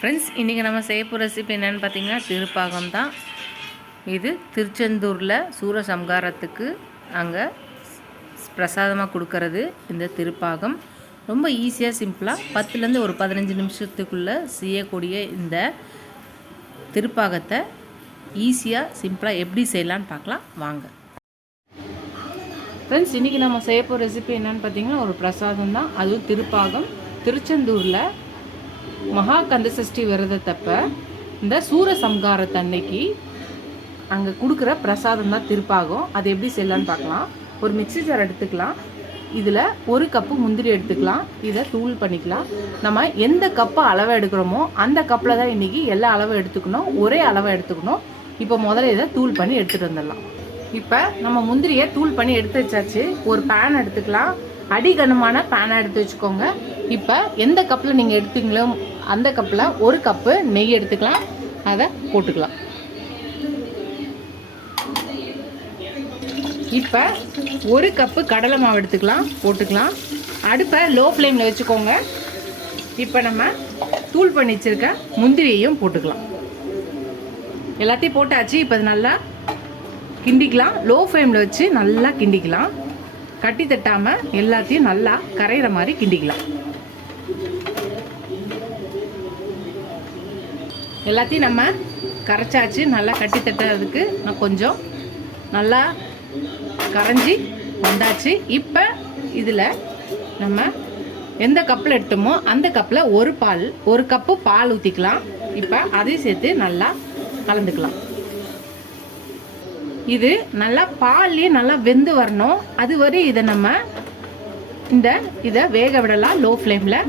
Friends, இன்றைக்கி நம்ம செய்ய போகிற ரெசிபி என்னென்னு பார்த்தீங்கன்னா திருப்பாகம் தான். இது திருச்செந்தூரில் சூரசம்ஹாரத்துக்கு அங்கே பிரசாதமாக கொடுக்கறது இந்த திருப்பாகம். ரொம்ப ஈஸியாக சிம்பிளாக 10லேருந்து ஒரு 15 நிமிஷத்துக்குள்ளே செய்யக்கூடிய இந்த திருப்பாகத்தை ஈஸியாக சிம்பிளாக எப்படி செய்யலான்னு பார்க்கலாம் வாங்க. ஃப்ரெண்ட்ஸ், இன்றைக்கி நம்ம செய்ய போகிற ரெசிபி என்னென்னு பார்த்தீங்கன்னா ஒரு பிரசாதம் தான். அதுவும் திருப்பாகம். திருச்செந்தூரில் மகா கந்தசஷ்டி விரதத்தப்ப இந்த சூரசம்ஹாரத்தன்னைக்கு அங்கே கொடுக்குற பிரசாதம் தான் திருப்பாகம். அது எப்படி செய்யலான்னு பார்க்கலாம். ஒரு மிக்ஸி ஜார் எடுத்துக்கலாம். இதில் 1 கப்பு முந்திரி எடுத்துக்கலாம். இதை தூள் பண்ணிக்கலாம். நம்ம எந்த கப்பை அளவை எடுக்கிறோமோ அந்த கப்பில் தான் இன்றைக்கி எல்லா அளவும் எடுத்துக்கணும். ஒரே அளவை எடுத்துக்கணும். இப்போ முதல்ல இதை தூள் பண்ணி எடுத்துகிட்டு வந்துடலாம். இப்போ நம்ம முந்திரியை தூள் பண்ணி எடுத்து வச்சாச்சு. ஒரு பேன் எடுத்துக்கலாம். அடிகனமான பேனாக எடுத்து வச்சுக்கோங்க. இப்போ எந்த கப்பில் நீங்கள் எடுத்தீங்களோ அந்த கப்பில் 1 கப்பு நெய் எடுத்துக்கலாம். அதை போட்டுக்கலாம். இப்போ 1 கப்பு கடலை மாவு எடுத்துக்கலாம், போட்டுக்கலாம். அடுப்பை லோ ஃப்ளேமில் வச்சுக்கோங்க. இப்போ நம்ம தூள் பண்ணி வச்சுருக்க முந்திரியையும் போட்டுக்கலாம். எல்லாத்தையும் போட்டாச்சு. இப்போ நல்லா கிண்டிக்கலாம். லோ ஃப்ளேமில் வச்சு நல்லா கிண்டிக்கலாம். கட்டி தட்டாமல் எல்லாத்தையும் நல்லா கரையிற மாதிரி கிண்டிக்கலாம். எல்லாத்தையும் நம்ம கரைச்சாச்சு. நல்லா கட்டி தட்டுறதுக்கு நான் கொஞ்சம் நல்லா கரைஞ்சி வந்தாச்சு. இப்போ இதில் நம்ம எந்த கப்பில் எடுத்தோமோ அந்த கப்பில் 1 கப்பு பால் ஊற்றிக்கலாம். இப்போ அதையும் சேர்த்து நல்லா கலந்துக்கலாம். இது நல்லா பால்லேயே நல்லா வெந்து வரணும். அது வரை இதை நம்ம இதை வேக விடலாம். லோ ஃப்ளேமில்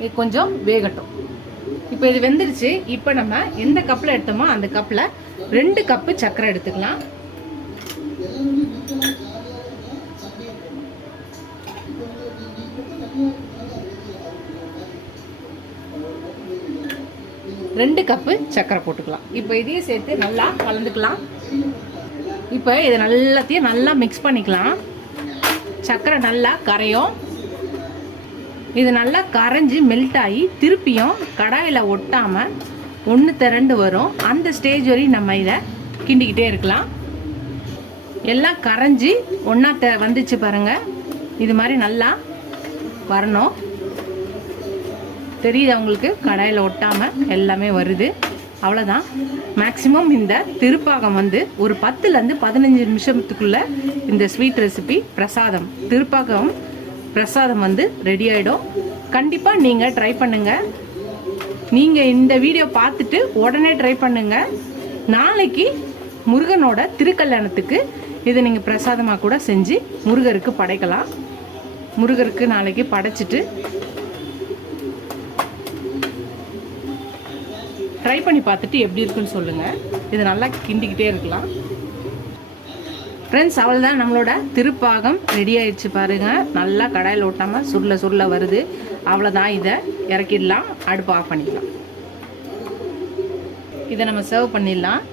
இது கொஞ்சம் வேகட்டும். இப்போ இது வெந்துருச்சு. இப்போ நம்ம எந்த கப்பில் எடுத்தோமோ அந்த கப்பில் 2 கப்பு சர்க்கரை எடுத்துக்கலாம். ரெண்டு கப்பு சர்க்கரை போட்டுக்கலாம். இப்போ இதையும் சேர்த்து நல்லா கலந்துக்கலாம். இப்போ இதை எல்லாத்தையும் நல்லா மிக்ஸ் பண்ணிக்கலாம். சர்க்கரை நல்லா கரையும். இது நல்லா கரைஞ்சி மெல்ட் ஆகி திருப்பியும் கடாயில் ஒட்டாமல் 1 திரண்டு வரும். அந்த ஸ்டேஜ் வரையும் நம்ம இதை கிண்டிக்கிட்டே இருக்கலாம். எல்லாம் கரைஞ்சி ஒன்றா வந்துச்சு பாருங்கள். இது மாதிரி நல்லா வரணும். தெரியுது அவங்களுக்கு, கடாயில் ஒட்டாமல் எல்லாமே வருது. அவ்வளோதான். மேக்ஸிமம் இந்த திருப்பாகம் ஒரு 10லேருந்து 15 நிமிஷத்துக்குள்ளே இந்த ஸ்வீட் ரெசிபி திருப்பாகம் பிரசாதம் ரெடி ஆகிடும். கண்டிப்பாக நீங்கள் ட்ரை பண்ணுங்கள். நீங்கள் இந்த வீடியோ பார்த்துட்டு உடனே ட்ரை பண்ணுங்கள். நாளைக்கு முருகனோட திருக்கல்யாணத்துக்கு இதை நீங்கள் பிரசாதமாக கூட செஞ்சு முருகருக்கு படைக்கலாம். முருகருக்கு நாளைக்கு படைச்சிட்டு ட்ரை பண்ணி பார்த்துட்டு எப்படி இருக்குன்னு சொல்லுங்கள். இது நல்லா கிண்டிக்கிட்டே இருக்கலாம். ஃப்ரெண்ட்ஸ், அவ்வளோதான். நம்மளோட திருப்பாகம் ரெடி ஆயிடுச்சு பாருங்கள். நல்லா கடாயில் ஓட்டாமல் சுருள வருது. அவ்வளோதான். இதை இறக்கிடலாம். அடுப்பு ஆஃப் பண்ணிக்கலாம். இதை நம்ம சர்வ் பண்ணிடலாம்.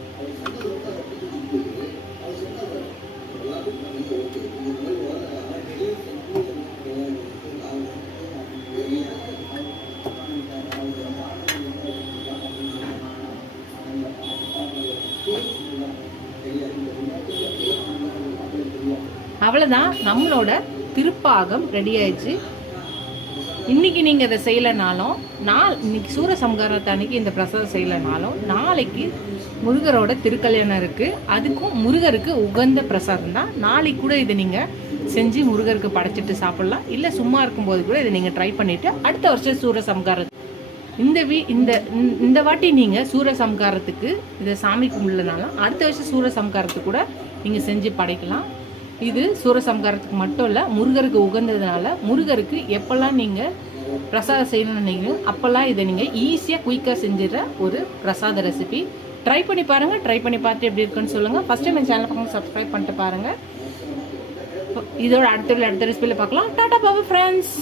அவ்வளோதான். நம்மளோட திருப்பாகம் ரெடி ஆயிடுச்சு. இன்றைக்கி நீங்கள் இதை செய்யலைனாலும் இன்னைக்கு சூரசம்ஹாரத்தன்னைக்கு இந்த பிரசாதம் செய்யலைனாலும் நாளைக்கு முருகரோட திருக்கல்யாணம் இருக்குது. அதுக்கும் முருகருக்கு உகந்த பிரசாதம் தான். நாளைக்கு கூட இதை நீங்கள் செஞ்சு முருகருக்கு படைச்சிட்டு சாப்பிட்லாம். இல்லை சும்மா இருக்கும்போது கூட இதை நீங்கள் ட்ரை பண்ணிவிட்டு அடுத்த வருஷம் சூரசம்ஹாரம் இந்த வாட்டி நீங்கள் சூரசம்ஹாரத்துக்கு இதை சாமி கும்பிடலனாலும் அடுத்த வருஷம் சூரசம்ஹாரத்துக்கு கூட நீங்கள் செஞ்சு படைக்கலாம். இது சூரசம்ஹாரத்துக்கு மட்டும் இல்லை, முருகருக்கு உகந்ததுனால முருகருக்கு எப்போல்லாம் நீங்கள் பிரசாதம் செய்யணும்னு நினைக்கிறீங்க அப்போல்லாம் இதை நீங்கள் ஈஸியாக குயிக்காக செஞ்சிடற ஒரு பிரசாத ரெசிபி. ட்ரை பண்ணி பாருங்கள். ட்ரை பண்ணி பார்த்து எப்படி இருக்குன்னு சொல்லுங்கள். ஃபஸ்ட்டு என் சேனல் பக்கம் சப்ஸ்கிரைப் பண்ணிட்டு பாருங்கள். இதோட அடுத்த ரெசிபியில் பார்க்கலாம். டாடா பாபா ஃப்ரெண்ட்ஸ்.